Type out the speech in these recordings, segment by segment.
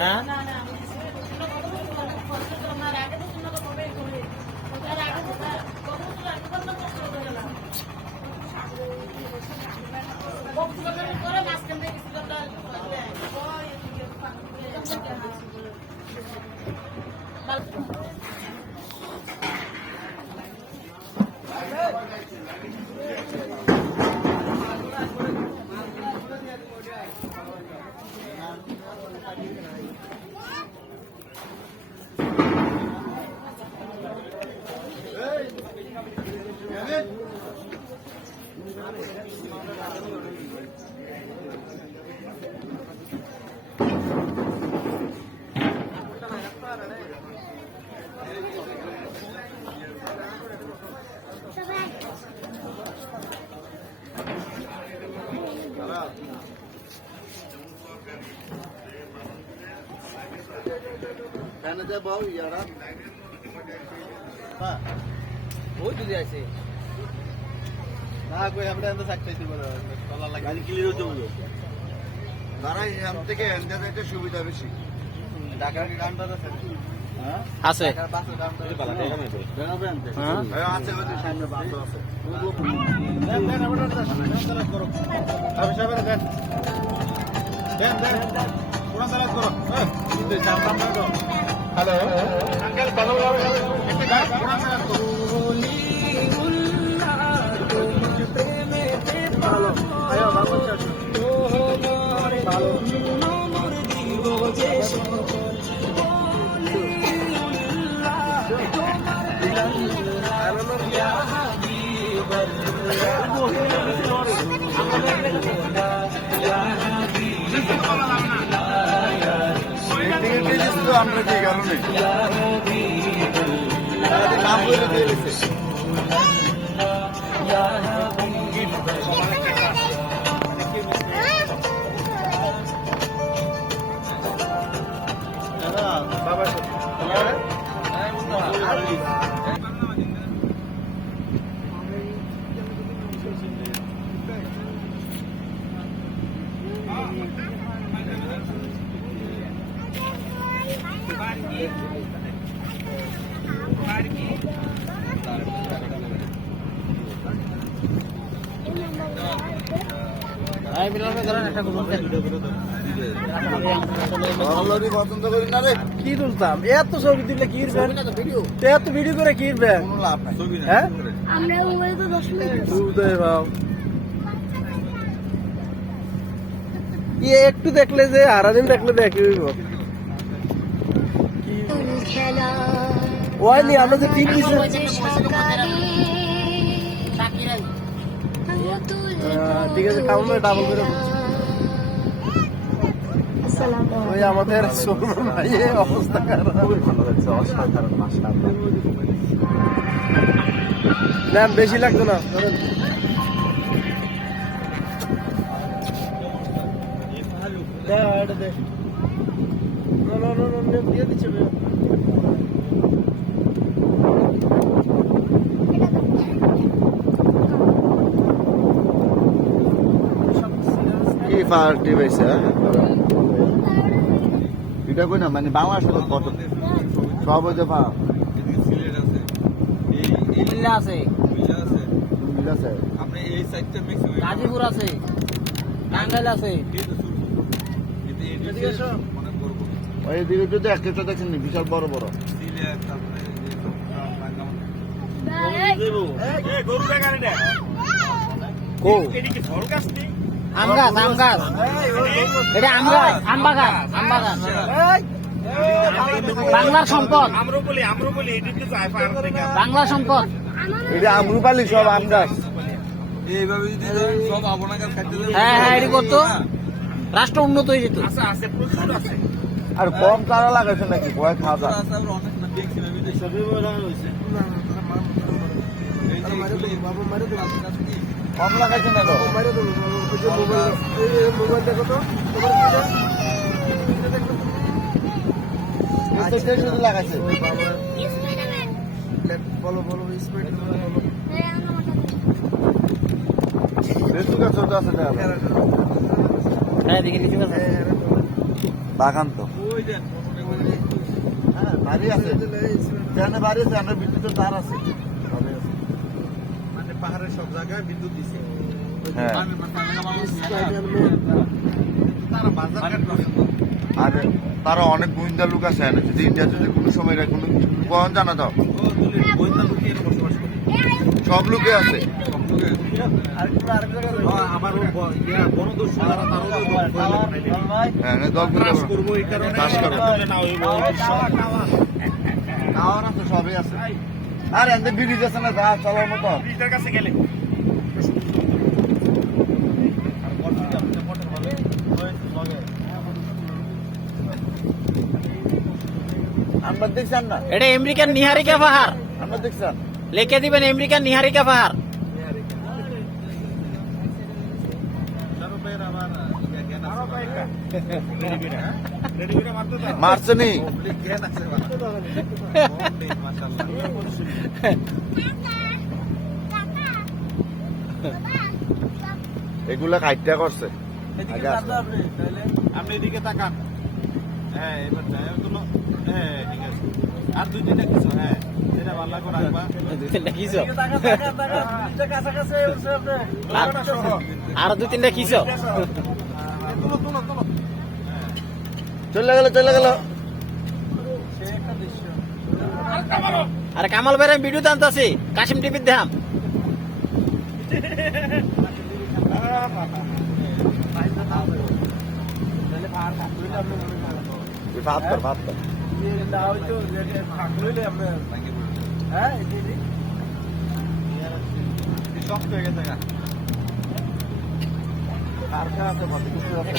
হ্যাঁ সুবিধা বেশি আছে হ্যালো আঙ্কেল কথা আমরা কি কারণে নাম বলে দিয়েছে কি তুলতাম এত ছবি দিলে কি এত ভিডিও করে কি হ্যাঁ একটু দেখলে যে আরাদিন দেখলে দেখি ওয়াইনি আমরা যে ঠিক দিছি ঠিক আছে কাউন্টার ডাবল করে ওই আমাদের অবস্থা না বেশি লাগতো না দিয়ে দিচ্ছে পার্টি পাইছে এটা কই না মানে বাংলাদেশ কত সব হইতে পার আছে আপনি এই সাইডটা গাজীপুর আছে টাঙ্গাইল আছে ওই দিকে যদি একটা দেখেন বিশাল বড় বড় আম গাছ এটা আম বাগান বাংলার সম্পদ বাংলার সম্পদ এটা আমরুপালি সব আম গাছ এইভাবে যদি সব আবনা গাছ খাইতে হ্যাঁ এটি করতো রাষ্ট্র উন্নত হয়ে যেত আর কম চারা লাগাইছে নাকি কয়েক হাজার অনেক না দেখছি না বিদেশে কম লাগাইছে না মোবাইল দেখো তো লাগাইছে বলো বাগান তো কই দেন হ্যাঁ বাড়ি আছে যেখানে বাড়ি আছে আমার বিদ্যুতের তার আছে বাড়ি আছে। মানে পাহাড়ের সব জায়গায় বিদ্যুৎ দিছে হ্যাঁ তারা বাজার কাট করে আর তারা অনেক গোয়েন্দা লোক আছে এখানে। যদি ইন্ডিয়া যদি কোনো সময় কোনো কখন জানা দাও গোয়েন্দা লোকে এর বসবাস করে সব লোকে আছে। আবার বনদস্যু যারা তারাও হ্যাঁ দল করে চাষ করবো এই কারণে চাষ করবো। না ওই টাওয়ার আছে সবই আছে। আর এতে ব্রিজ আছে না যা চলার মতো। ব্রিজের কাছে গেলে আমরা দেখছেন না এটা আমেরিকার নিহারিকা পাহাড় আমরা দেখছেন লিখে দিবেন আমেরিকার নিহারিকা পাহাড়। মারছে নি জ্ঞান আছে এগুলা খাইটা করছে আগে আসতো। আপনি এদিকে তাকান হ্যাঁ এবার হ্যাঁ ঠিক আছে আর দুই তিনটা কিছু হ্যাঁ এটা ভালো করে রাখবা দুই তিনটা কিস আর দুই তিনটা কিস তুলো তুলো তুলো চলে গেল চলে গেল। আরে কামাল ভাই আমি ভিডিও টানতাছি কাশিম টিভির ধাম। ভাত কর ভাত কর। শক্ত হয়ে গেছে গা কারখানা আছে ভাত কিছু আছে।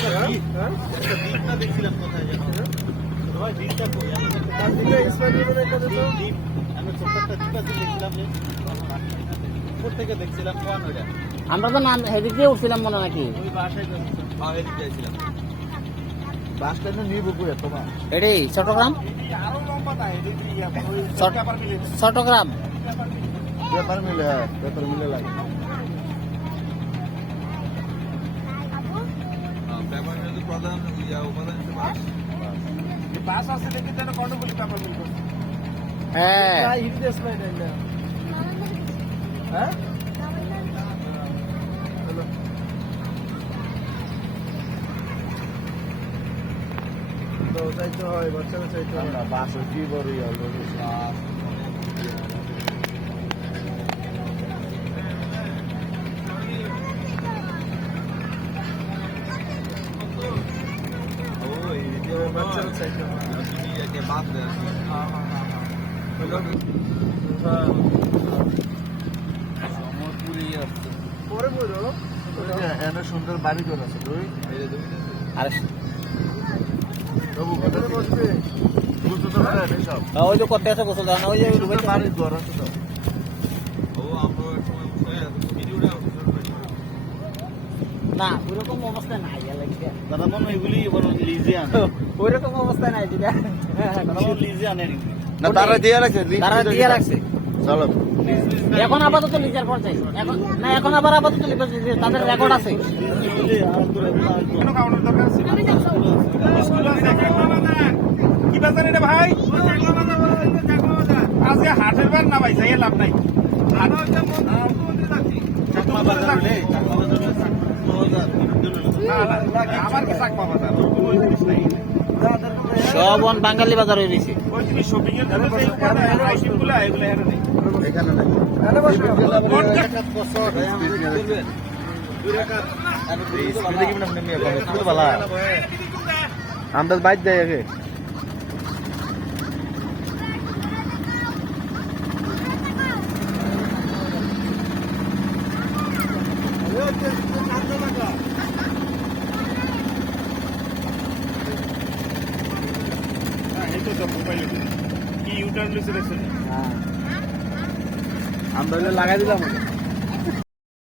একটা দ্বীপটা দেখছিলাম কোথায় যেন ভাই দ্বীপটা কই আমি ছোট্ট একটা দ্বীপ আছে দেখছিলাম যে উপর থেকে দেখছিলাম কোন ওইটা আমরা তো নাম হেদিক দিয়ে উঠছিলাম মনে নাকি ওই বাসায় বাসায় দিকে যাইছিলাম বাস স্ট্যান্ডে নিয়ে বকুয়া তোমার এটাই চট্টগ্রাম আরো লম্বা না এদিকে চট- ব্যাপার মিলে চট্টগ্রাম পেপার মিলে হ্যাঁ পেপার মিলে লাগে। ব্যাপার মিলে প্রধান উপাদান হিসেবে বাস আছে দেখি যেন কর্ণফুলী ব্যাপার মিল করছে হ্যাঁ আমরা বাস কি বড়ই হলো এনে সুন্দর বাড়ি করে আছে তুই আর তবু কোথায় বসবে বুঝতে তো পারে সব ওই যে করতে আছে গোসল দাও ওই যে সুন্দর বাড়ি ঘর আছে তো। না ওইরকম অবস্থা নাই দাদা মনে হয় এগুলি লিজে আনে ওইরকম অবস্থা নাই যেটা লিজে আনে না তারা দিয়ে রাখছে তারা দিয়ে রাখছে। চলো এখন আপাতত লিজার পর্যায়ে এখন না এখন আবার আপাতত তাদের রেকর্ড আছে। কেন খাওয়ানোর দরকার আছে স্কুল আছে কি বাজার এটা ভাই আজকে হাটের বার না ভাই যাই লাভ নাই চাকমা বাজার হলে আমার কি চাকমা বাজার ওই জিনিস নাই সব বাঙালি বাজার হয়ে গেছে। ওই জিনিস শপিং এর জন্য যে আইটেম গুলো এগুলো এর নেই এখানে নাই আমরা বাইক যাই আগে কি ইউটার্ন লিসে দেখছেন আমরা লাগাই দিলাম